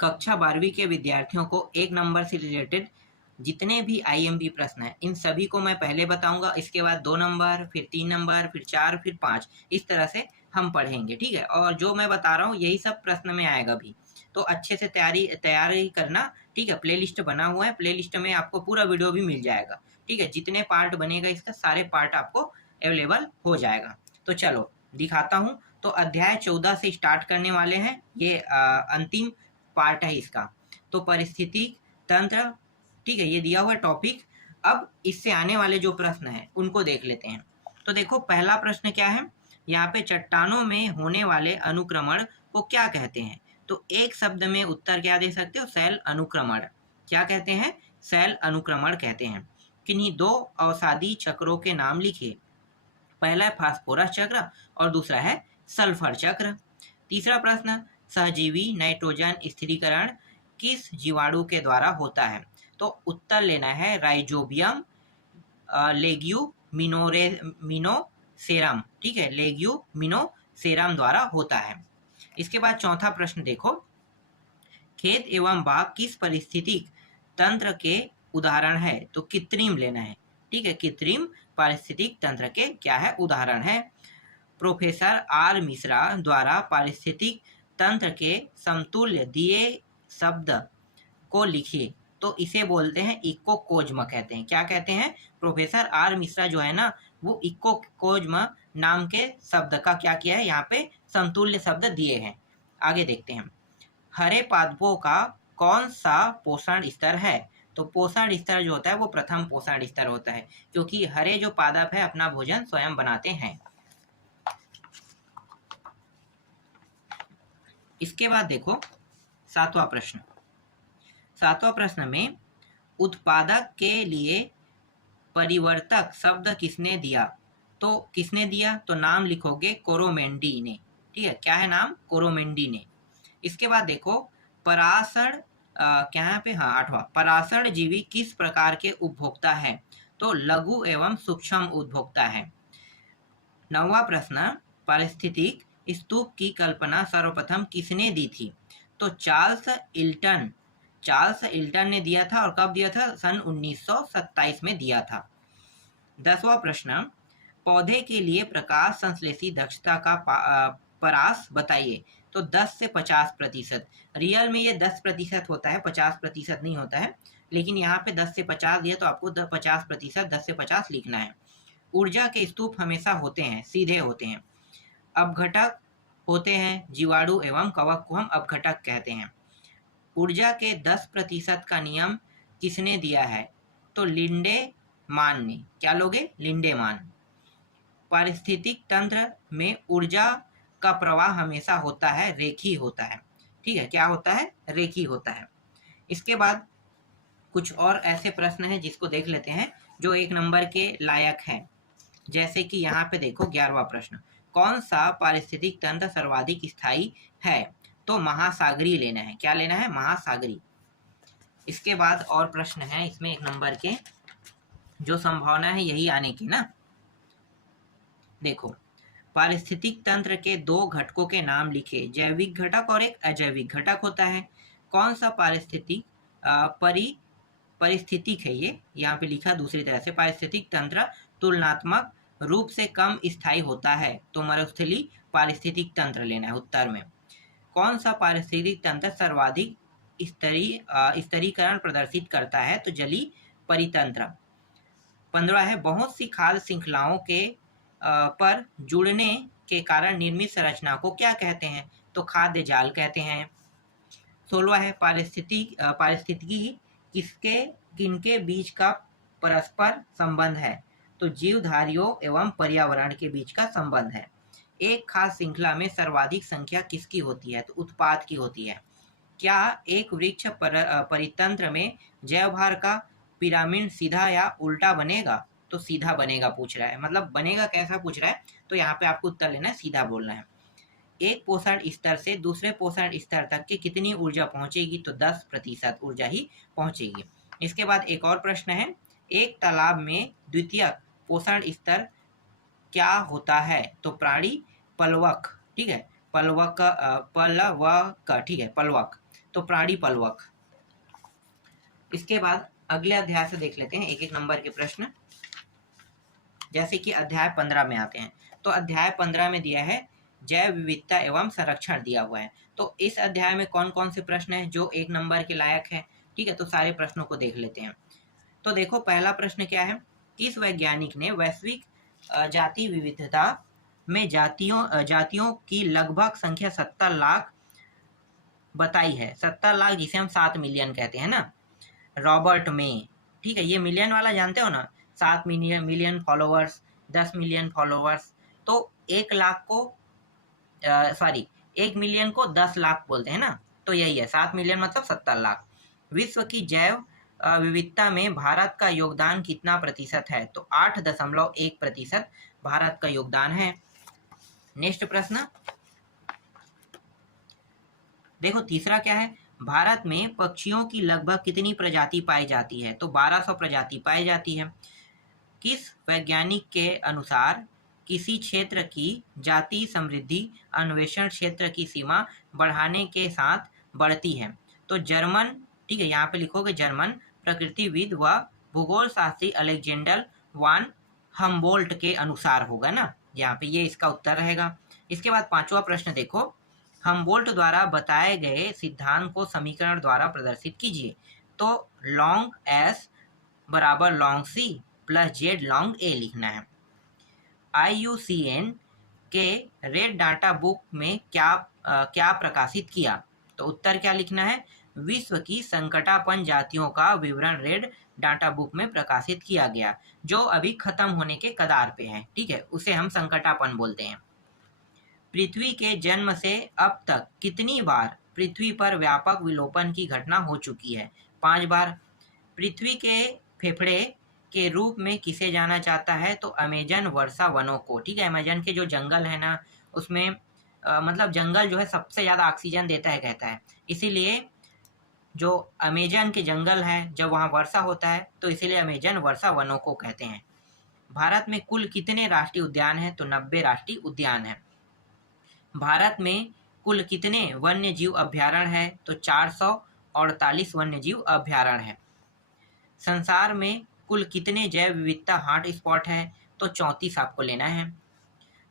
कक्षा 12वीं के विद्यार्थियों को 1 नंबर से रिलेटेड जितने भी आईएमपी प्रश्न हैं, इन सभी को मैं पहले बताऊंगा, इसके बाद 2 नंबर, फिर 3 नंबर, फिर 4, फिर 5, इस तरह से हम पढ़ेंगे, ठीक है। और जो मैं बता रहा हूँ यही सब प्रश्न में आएगा भी, तो अच्छे से तैयारी करना, ठीक है। प्लेलिस्ट बना हुआ है, प्लेलिस्ट में आपको पूरा वीडियो भी मिल जाएगा, ठीक है। जितने पार्ट बनेगा इसका सारे पार्ट आपको अवेलेबल हो जाएगा। तो चलो दिखाता हूँ। तो अध्याय 14 से स्टार्ट करने वाले हैं, ये अंतिम पार्ट है इसका। तो परिस्थिति तंत्र, ठीक है, ये दिया हुआ टॉपिक। अब इससे आने वाले जो प्रश्न हैं उनको देख लेते हैं। तो देखो पहला प्रश्न क्या है, यहाँ पे चट्टानों में होने वाले अनुक्रमण को क्या कहते हैं। तो एक शब्द में उत्तर क्या दे सकते हो, शैल अनुक्रमण। क्या कहते हैं, शैल अनुक्रमण कहते हैं। किन्हीं 2 अवसादी चक्रों के नाम लिखिए। पहला है फास्फोरस चक्र और दूसरा है सल्फर चक्र। तीसरा प्रश्न, सहजीवी नाइट्रोजन स्थिरीकरण किस जीवाणु के द्वारा होता है। तो उत्तर लेना है राइजोबियम लेग्यूमिनोसेरम, ठीक है, लेग्यूमिनोसेरम द्वारा होता है। इसके बाद चौथा प्रश्न देखो, खेत एवं बाग किस पारिस्थितिक तंत्र के उदाहरण है। तो कृत्रिम लेना है, ठीक है, कृत्रिम पारिस्थितिक तंत्र के क्या है, उदाहरण है। प्रोफेसर आर मिश्रा द्वारा पारिस्थितिक तंत्र के समतुल्य दिए शब्द को लिखिए। तो इसे बोलते हैं इकोकोज्म कहते हैं। क्या कहते हैं, प्रोफेसर आर मिश्रा जो है ना, वो इकोकोज्म नाम के शब्द का क्या किया है, यहाँ पे समतुल्य शब्द दिए हैं। आगे देखते हैं, हरे पादपों का कौन सा पोषण स्तर है। तो पोषण स्तर जो होता है वो प्रथम पोषण स्तर होता है, क्योंकि हरे जो पादप है अपना भोजन स्वयं बनाते हैं। इसके बाद देखो सातवां प्रश्न। सातवां प्रश्न में उत्पादक के लिए परिवर्तक शब्द किसने दिया। तो किसने दिया, तो नाम लिखोगे कोरोमेंडी ने, ठीक है। क्या है नाम, कोरोमेंडी ने। इसके बाद देखो पराशर क्या है पे, हाँ आठवां, पराशर जीवी किस प्रकार के उपभोक्ता है। तो लघु एवं सूक्ष्म उपभोक्ता है। 9वां प्रश्न, पारिस्थितिक स्तूप की कल्पना सर्वप्रथम किसने दी थी। तो चार्ल्स इल्टन ने दिया था, और कब दिया था, सन 1927 में दिया था। 10वां प्रश्न, पौधे के लिए प्रकाश संश्लेषी दक्षता का परास बताइए। तो 10 से 50%। रियल में ये 10% होता है, 50% नहीं होता है, लेकिन यहाँ पे 10 से 50 दिया तो आपको 50%, 10 से 50 लिखना है। ऊर्जा के स्तूप हमेशा होते हैं, सीधे होते हैं। अपघटक होते हैं, जीवाणु एवं कवक को हम अपघटक कहते हैं। ऊर्जा के 10% का नियम किसने दिया है। तो लिंडेमान ने। क्या लोगे, लिंडेमान। पारिस्थितिक तंत्र में ऊर्जा का प्रवाह हमेशा होता है, रेखीय होता है, ठीक है। क्या होता है, रेखीय होता है। इसके बाद कुछ और ऐसे प्रश्न हैं जिसको देख लेते हैं जो 1 नंबर के लायक हैं। जैसे कि यहाँ पे देखो 11वां प्रश्न, कौन सा पारिस्थितिक तंत्र सर्वाधिक स्थायी है। तो महासागरीय लेना है। क्या लेना है, महासागरीय। इसके बाद और प्रश्न है इसमें 1 नंबर के, जो संभावना है यही आने की ना। देखो पारिस्थितिक तंत्र के 2 घटकों के नाम लिखे। जैविक घटक और एक अजैविक घटक होता है। कौन सा परिस्थितिक है, ये यहाँ पे लिखा दूसरी तरह से, पारिस्थितिक तंत्र तुलनात्मक रूप से कम स्थायी होता है। तो मरुस्थलीय पारिस्थितिक तंत्र लेना है उत्तर में। कौन सा पारिस्थितिक तंत्र सर्वाधिक स्तरीकरण प्रदर्शित करता है। तो जलीय परितंत्र। 15 है, बहुत सी खाद्य श्रृंखलाओं के पर जुड़ने के कारण निर्मित संरचना को क्या कहते हैं। तो खाद्य जाल कहते हैं। 16 है, पारिस्थितिकी किनके बीच का परस्पर संबंध है। तो जीवधारियों एवं पर्यावरण के बीच का संबंध है। एक खास श्रृंखला में सर्वाधिक संख्या किसकी होती है। तो उत्पाद की होती है। क्या एक वृक्ष परितंत्र में जैवभार का पिरामिड सीधा या उल्टा बनेगा। तो सीधा बनेगा पूछ रहा है, मतलब बनेगा कैसा पूछ रहा है, तो यहाँ पे आपको उत्तर लेना है, सीधा बोलना है। एक पोषण स्तर से दूसरे पोषण स्तर तक की कितनी ऊर्जा पहुंचेगी। तो 10% ऊर्जा ही पहुंचेगी। इसके बाद एक और प्रश्न है, एक तालाब में द्वितीय पोषण स्तर क्या होता है। तो प्राणी पलवक, ठीक है, पलवक, ठीक है, पलवक। तो प्राणी पलवक। इसके बाद अगले अध्याय से देख लेते हैं एक एक नंबर के प्रश्न। जैसे कि अध्याय 15 में आते हैं, तो अध्याय 15 में दिया है जैव विविधता एवं संरक्षण दिया हुआ है। तो इस अध्याय में कौन कौन से प्रश्न हैं जो एक नंबर के लायक है, ठीक है, तो सारे प्रश्नों को देख लेते हैं। तो देखो पहला प्रश्न क्या है, किस वैज्ञानिक ने वैश्विक जाति विविधता में जातियों की लगभग संख्या 70 लाख बताई है। 70 लाख जिसे हम 7 मिलियन कहते हैं ना, रॉबर्ट में, ठीक है, ये मिलियन वाला जानते हो ना, 7 मिलियन फॉलोअर्स, 10 मिलियन फॉलोअर्स, तो 1 लाख को सॉरी 1 मिलियन को 10 लाख बोलते हैं ना, तो यही है 7 मिलियन मतलब 70 लाख। विश्व की जैव विविधता में भारत का योगदान कितना प्रतिशत है, तो 8.1% भारत का योगदान है। नेक्स्ट प्रश्न देखो, तीसरा क्या है, भारत में पक्षियों की लगभग कितनी प्रजाति पाई जाती है, तो 1200 प्रजाति पाई जाती है। किस वैज्ञानिक के अनुसार किसी क्षेत्र की जाति समृद्धि अन्वेषण क्षेत्र की सीमा बढ़ाने के साथ बढ़ती है, तो जर्मन, ठीक है, यहाँ पे लिखोगे जर्मन प्रकृतिविद व भूगोल शास्त्री अलेक्जेंडर वान हम्बोल्ट के अनुसार होगा ना, यहाँ पे ये इसका उत्तर रहेगा। इसके बाद पांचवा प्रश्न देखो, हम्बोल्ट द्वारा बताए गए सिद्धांत को समीकरण द्वारा प्रदर्शित कीजिए, तो लॉन्ग एस बराबर long C plus Z long A लिखना है। IUCN के रेड डाटा बुक में क्या प्रकाशित किया, तो उत्तर क्या लिखना है, विश्व की संकटापन्न जातियों का विवरण रेड डाटा बुक में प्रकाशित किया गया, जो अभी खत्म होने के कगार पे है, ठीक है, उसे हम संकटापन्न बोलते हैं। पृथ्वी के जन्म से अब तक कितनी बार पृथ्वी पर व्यापक विलोपन की घटना हो चुकी है, 5 बार। पृथ्वी के फेफड़े के रूप में किसे जाना जाता है, तो अमेजन वर्षा वनों को, ठीक है, अमेजन के जो जंगल है ना, उसमें मतलब जंगल जो है सबसे ज़्यादा ऑक्सीजन देता है कहता है, इसीलिए जो अमेजन के जंगल है जब वहाँ वर्षा होता है तो इसीलिए अमेजन वर्षा वनों को कहते हैं। भारत में कुल कितने राष्ट्रीय उद्यान हैं, तो 90 राष्ट्रीय उद्यान हैं। भारत में कुल कितने वन्य जीव अभ्यारण्य है, तो 448 वन्य जीव अभ्यारण्य है। संसार में कुल कितने जैव विविधता हॉटस्पॉट है, तो 34 आपको लेना है।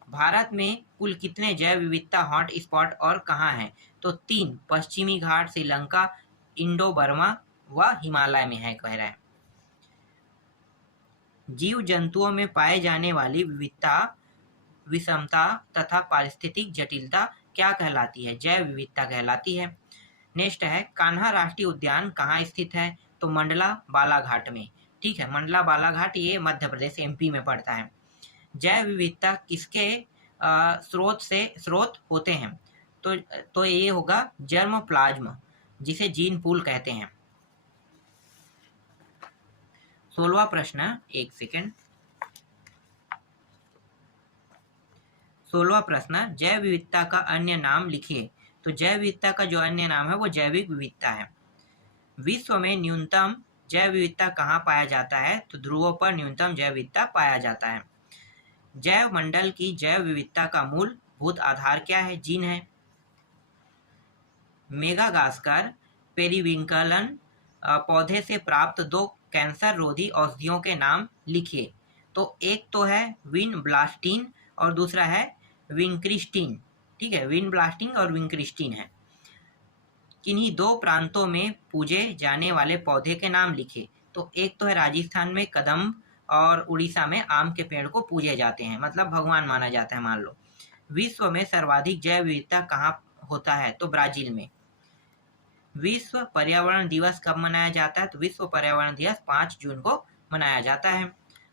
भारत में कुल कितने जैव विविधता हॉटस्पॉट और कहाँ हैं, तो 3, पश्चिमी घाट, श्रीलंका, इंडो बर्मा व हिमालय में है कह रहा है। जीव जंतुओं में पाए जाने वाली विविधता, विषमता तथा पारिस्थितिक जटिलता क्या कहलाती है, जैव विविधता कहलाती है। नेक्स्ट है, कान्हा राष्ट्रीय उद्यान कहाँ स्थित है, तो मंडला बालाघाट में, ठीक है, मंडला बालाघाट ये मध्य प्रदेश MP में पड़ता है। जैव विविधता किसके स्रोत होते हैं, तो ये होगा जर्म प्लाज्म, जिसे जीन पूल कहते हैं। 16वां प्रश्न, एक सेकेंड, 16वां प्रश्न, जैव विविधता का अन्य नाम लिखिए, तो जैव विविधता का जो अन्य नाम है वो जैविक विविधता है। विश्व में न्यूनतम जैव विविधता कहाँ पाया जाता है, तो ध्रुवों पर न्यूनतम जैव विविधता पाया जाता है। जैव मंडल की जैव विविधता का मूलभूत आधार क्या है, जीन है। मेगागास्कर पेरिविंकलन पौधे से प्राप्त 2 कैंसर रोधी औषधियों के नाम लिखिए, तो एक तो है विनब्लास्टीन और दूसरा है विंक्रिस्टीन, ठीक है, विनब्लास्टीन और विंक्रिस्टीन है। किन्हीं 2 प्रांतों में पूजे जाने वाले पौधे के नाम लिखे, तो एक तो है राजस्थान में कदम्ब और उड़ीसा में आम के पेड़ को पूजे जाते हैं, मतलब भगवान माना जाता है मान लो। विश्व में सर्वाधिक जैव विविधता कहाँ होता है, तो ब्राजील में। विश्व पर्यावरण दिवस कब मनाया जाता है, तो विश्व पर्यावरण दिवस 5 जून को मनाया जाता है।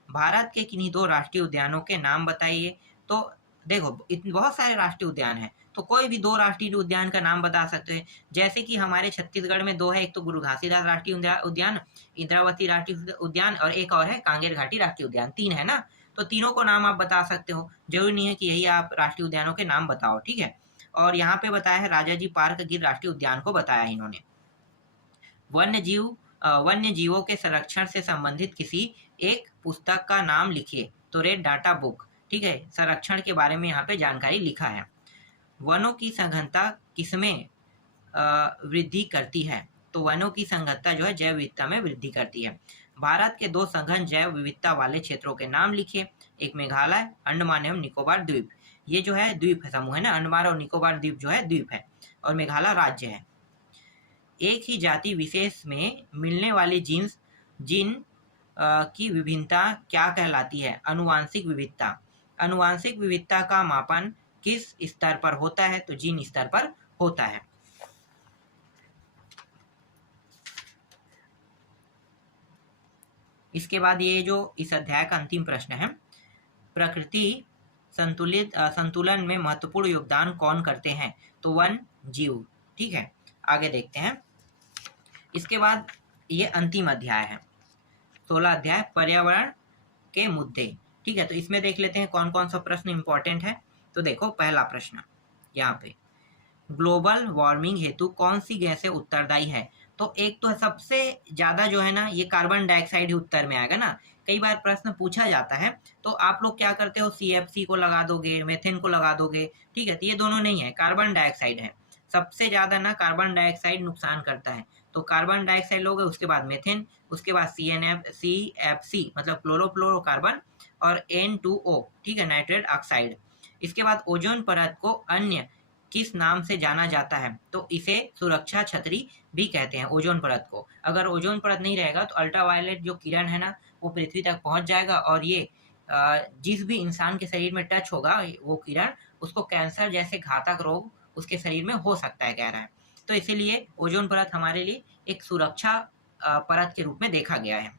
भारत के किन्हीं 2 राष्ट्रीय उद्यानों के नाम बताइए, तो देखो बहुत सारे राष्ट्रीय उद्यान हैं, तो कोई भी 2 राष्ट्रीय उद्यान का नाम बता सकते हैं। जैसे कि हमारे छत्तीसगढ़ में 2 है, एक तो गुरु घासीदास राष्ट्रीय उद्यान, इंद्रावती राष्ट्रीय उद्यान और एक और है कांगेर घाटी राष्ट्रीय उद्यान, 3 है ना, तो तीनों को नाम आप बता सकते हो, जरूरी नहीं है कि यही आप राष्ट्रीय उद्यानों के नाम बताओ, ठीक है। और यहाँ पे बताया है राजाजी पार्क गिर राष्ट्रीय उद्यान को बताया इन्होंने। वन्य जीवों के संरक्षण से संबंधित किसी एक पुस्तक का नाम लिखिए, तो रेड डाटा बुक, ठीक है, संरक्षण के बारे में यहाँ पे जानकारी लिखा है। वनों की सघनता किसमें वृद्धि करती है। तो वनों की संघनता जो है जैव विविधता में वृद्धि करती है। भारत के 2 सघन जैव विविधता वाले क्षेत्रों के नाम लिखिए। एक मेघालय, अंडमान एवं निकोबार द्वीप। ये जो है द्वीप है, समूह है ना, अंडमान और निकोबार द्वीप जो है द्वीप है, और मेघालय राज्य है। एक ही जाति विशेष में मिलने वाली जीन की विभिन्नता क्या कहलाती है? अनुवांशिक विविधता। अनुवांशिक विविधता का मापन किस स्तर पर होता है? तो जीन स्तर पर होता है। इसके बाद ये जो इस अध्याय का अंतिम प्रश्न है, प्रकृति संतुलन में महत्वपूर्ण योगदान कौन करते हैं? तो वन जीव। ठीक है, आगे देखते हैं। इसके बाद ये अंतिम अध्याय है, 16 अध्याय, पर्यावरण के मुद्दे। ठीक है, तो इसमें देख लेते हैं कौन कौन सा प्रश्न इंपॉर्टेंट है। तो देखो पहला प्रश्न यहाँ पे, ग्लोबल वार्मिंग हेतु कौन सी गैसें उत्तरदायी है? तो एक तो सबसे ज्यादा जो है ना, ये कार्बन डाइऑक्साइड ही उत्तर में आएगा ना। कई बार प्रश्न पूछा जाता है तो आप लोग क्या करते हो, CFC को लगा दोगे, मेथेन को लगा दोगे। ठीक है, तो ये दोनों नहीं है, कार्बन डाइऑक्साइड है सबसे ज्यादा ना। कार्बन डाइऑक्साइड नुकसान करता है, तो कार्बन डाइऑक्साइड लोगे, उसके बाद मेथेन, उसके बाद CFC मतलब क्लोरोफ्लोरोकार्बन, और N2O, ठीक है, नाइट्रेट ऑक्साइड। इसके बाद ओजोन परत को अन्य किस नाम से जाना जाता है? तो इसे सुरक्षा छतरी भी कहते हैं ओजोन परत को। अगर ओजोन परत नहीं रहेगा तो अल्ट्रावायलेट जो किरण है ना, वो पृथ्वी तक पहुंच जाएगा, और ये जिस भी इंसान के शरीर में टच होगा वो किरण, उसको कैंसर जैसे घातक रोग उसके शरीर में हो सकता है, कह रहा है। तो इसीलिए ओजोन परत हमारे लिए एक सुरक्षा परत के रूप में देखा गया है,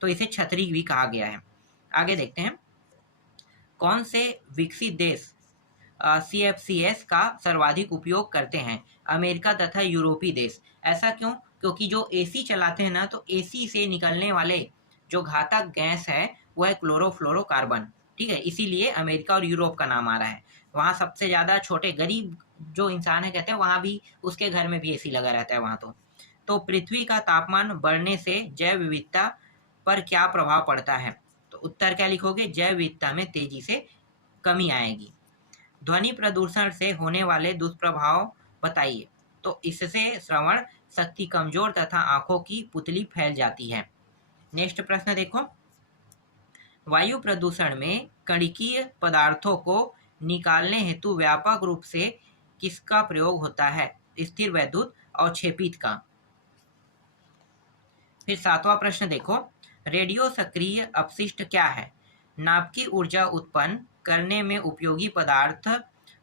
तो इसे छतरी भी कहा गया है। आगे देखते हैं, कौन से विकसित देश CFCS का सर्वाधिक उपयोग करते हैं? अमेरिका तथा यूरोपीय देश। ऐसा क्यों? क्योंकि जो AC चलाते हैं ना, तो AC से निकलने वाले जो घातक गैस है वो है क्लोरोफ्लोरोकार्बन। ठीक है, इसीलिए अमेरिका और यूरोप का नाम आ रहा है। वहाँ सबसे ज़्यादा छोटे गरीब जो इंसान है, कहते हैं वहाँ भी, उसके घर में भी AC लगा रहता है वहाँ। तो पृथ्वी का तापमान बढ़ने से जैव विविधता पर क्या प्रभाव पड़ता है? तो उत्तर क्या लिखोगे? जैव विविधता में तेजी से कमी आएगी। ध्वनि प्रदूषण से होने वाले दुष्प्रभाव बताइए। तो इससे श्रवण शक्ति कमजोर तथा आंखों की पुतली फैल जाती है। नेक्स्ट प्रश्न देखो, वायु प्रदूषण में कणिकीय पदार्थों को निकालने हेतु व्यापक रूप से किसका प्रयोग होता है? स्थिर वैद्युत अवक्षेपित का। फिर 7वां प्रश्न देखो, रेडियो सक्रिय अपशिष्ट क्या है? नाभिकीय ऊर्जा उत्पन्न करने में उपयोगी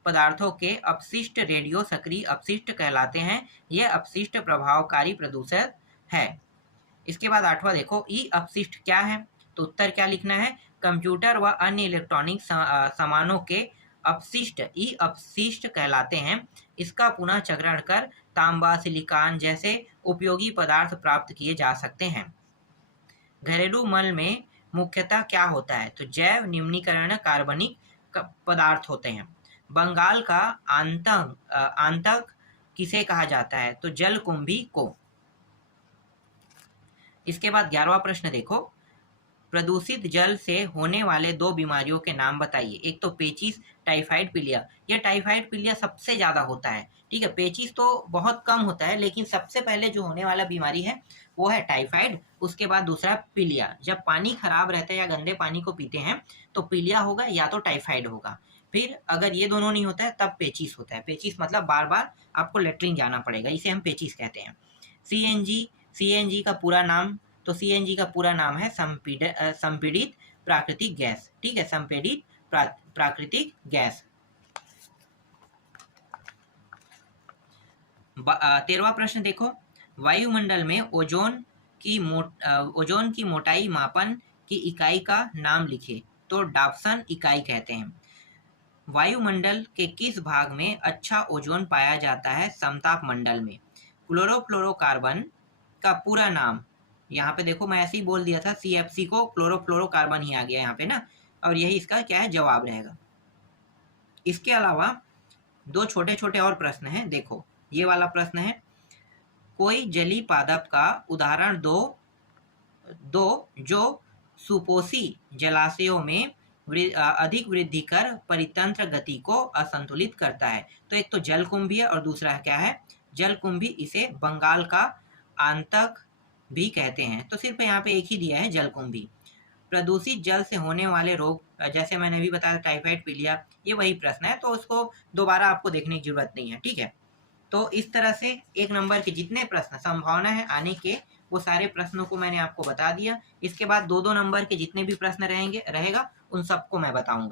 पदार्थों के अपशिष्ट रेडियो सक्रिय अपशिष्ट कहलाते हैं। यह अपशिष्ट प्रभावकारी प्रदूषक है। इसके बाद 8वां देखो, ई अपशिष्ट क्या है? तो उत्तर क्या लिखना है? कंप्यूटर व अन्य इलेक्ट्रॉनिक सामानों के अपशिष्ट ई अपशिष्ट कहलाते हैं। इसका पुनः चक्रण कर तांबा, सिलिकॉन जैसे उपयोगी पदार्थ प्राप्त किए जा सकते हैं। घरेलू मल में मुख्यतः क्या होता है? तो जैव निम्नीकरण कार्बनिक पदार्थ होते हैं। बंगाल का आंतक किसे कहा जाता है? तो जलकुंभी को। इसके बाद 11वां प्रश्न देखो, प्रदूषित जल से होने वाले 2 बीमारियों के नाम बताइए। एक तो पेचिस, टाइफाइड पीलिया। यह टाइफाइड पीलिया सबसे ज्यादा होता है। ठीक है, पेचिस तो बहुत कम होता है, लेकिन सबसे पहले जो होने वाला बीमारी है वो है टाइफाइड। उसके बाद दूसरा पीलिया। जब पानी खराब रहता है या गंदे पानी को पीते हैं तो पीलिया होगा या तो टाइफाइड होगा। फिर अगर ये दोनों नहीं होता है तब पेचिस होता है। पेचिस मतलब बार बार आपको लेटरिन जाना पड़ेगा, इसे हम पेचिस कहते हैं। CNG का पूरा नाम, तो CNG का पूरा नाम है संपीड़ित प्राकृतिक गैस। ठीक है, संपीड़ित प्राकृतिक गैस। 13वां प्रश्न देखो, वायुमंडल में ओजोन की मोटाई मापन की इकाई का नाम लिखे। तो डाप्सन इकाई कहते हैं। वायुमंडल के किस भाग में अच्छा ओजोन पाया जाता है? समताप मंडल में। क्लोरोफ्लोरोकार्बन का पूरा नाम, यहाँ पे देखो मैं ऐसे ही बोल दिया था, CFC को क्लोरोफ्लोरोकार्बन ही आ गया यहाँ पे ना, और यही इसका क्या है जवाब रहेगा। इसके अलावा 2 छोटे छोटे और प्रश्न हैं। देखो ये वाला प्रश्न है, कोई जलीय पादप का उदाहरण दो जो सुपोषी जलाशयों में अधिक वृद्धि कर परितंत्र गति को असंतुलित करता है। तो एक तो जलकुंभी है और दूसरा क्या है? जलकुंभी इसे बंगाल का आंतक भी कहते हैं। तो सिर्फ यहाँ पे एक ही दिया है, जलकुंभी। प्रदूषित जल से होने वाले रोग, जैसे मैंने अभी बताया टाइफाइड, पीलिया, ये वही प्रश्न है, तो उसको दोबारा आपको देखने की जरूरत नहीं है, ठीक है। तो इस तरह से 1 नंबर के जितने प्रश्न संभावना है आने के, वो सारे प्रश्नों को मैंने आपको बता दिया। इसके बाद 2-2 नंबर के जितने भी प्रश्न रहेगा उन सबको मैं बताऊंगा।